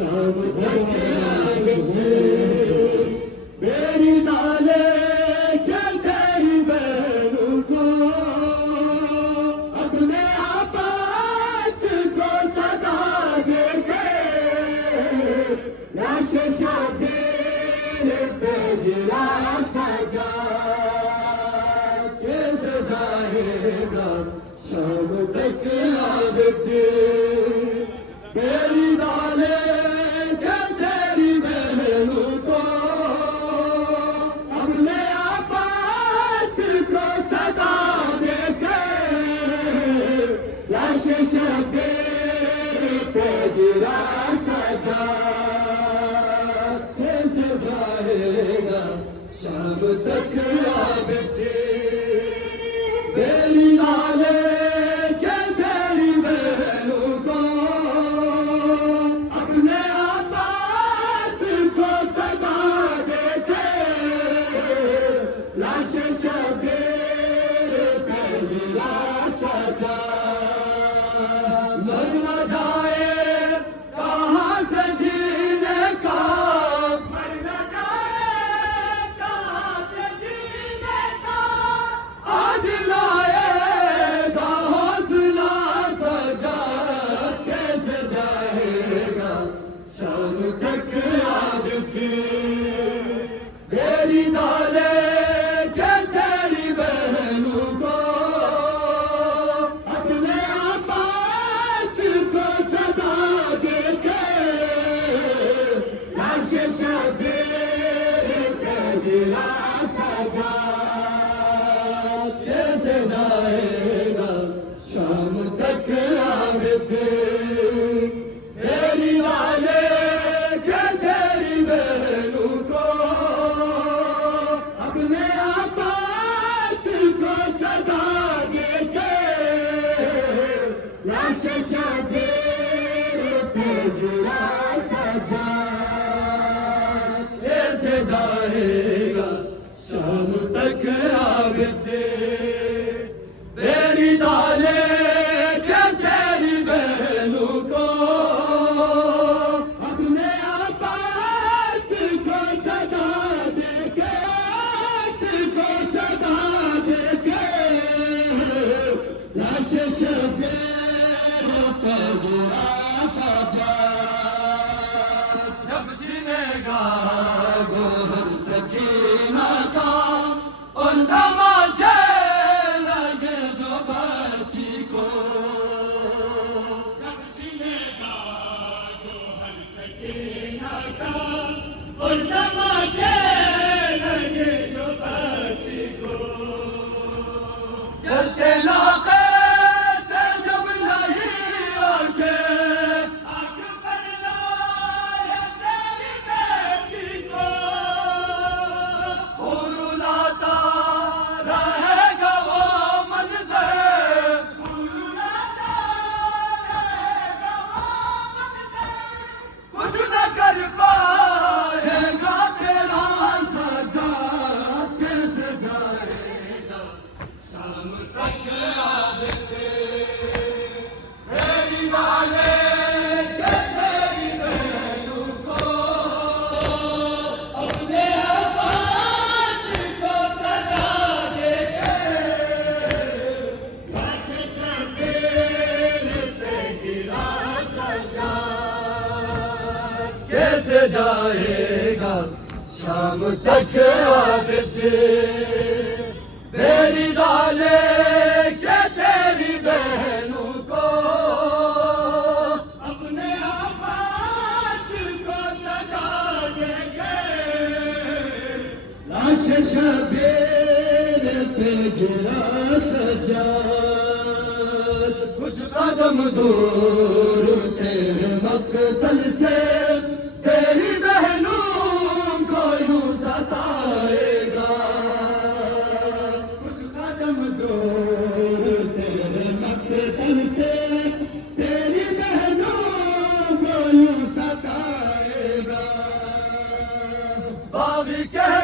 शाम मेरी नाले क्या तेरी बहनों को अपने आपास को सदा देखे लाश शबीर पे गिरा सजा कैसे जाएगा शाम तक आबदी मेरी नाले क्या तेरी बहनों को अपने आपास को सदा देखे लाश शबीर पे गिरा सजा कैसे जाएगा शाम तक आबदी मेरी नाले क्या तेरी बहनों को अपने आपास को सदा देखे लाश शबीर पे गिरा सजा मर न जाए कहाँ से जीने का मर न जाए कहाँ से जीने का आज लाएगा हौसला सजा कैसे जाएगा शाम तक आबदी मेरी नाले क्या तेरी बहनों को अपने आपास को सदा देखे लाश शबीर पे गिरा सजा कैसे जाएगा शाम तक आबदी मेरी नाले क्या तेरी बहनों को अपने आपास को सदा देखे लाश शबीर पे गिरा सजा कैसे जाएगा शाम तक आबदी मेरी नाले क्या तेरी बहनों को अपने आपास को सदा देखे को सदा देखे लाश शबीर पे गिरा सजा जब छिनेगा गोहर सकीना का और नमाज़े लगे जो बच्ची को जब छिनेगा गोहर सकीना का और नमाज़े लगे जो बच्ची को चलते लाके से जब नहीं आके आँख पर लाए तेरी बेटी को और रुलाता रहेगा वो मंज़र रुलाता रहेगा वो मंज़र कुछ न कर पाएगा तेरा सजा कैसे जाएगा शाम तक आबदी मेरी नाले क्या तेरी बहनों को अपने आपास को सदा देखे लाश शबीर पे गिरा सजा कैसे जाएगा शाम तक आबदी मेरी नाले क्या तेरी बहनों को अपने आपास को सजा देखे लाश शबीर पे गिरा सजा कुछ कदम दूर तेरे मक्तल से तेरी बहनों को यूं सताएगा कुछ कदम दूर तेरे मक्तल से तेरी बहनों को यूं सताएगा बागी कह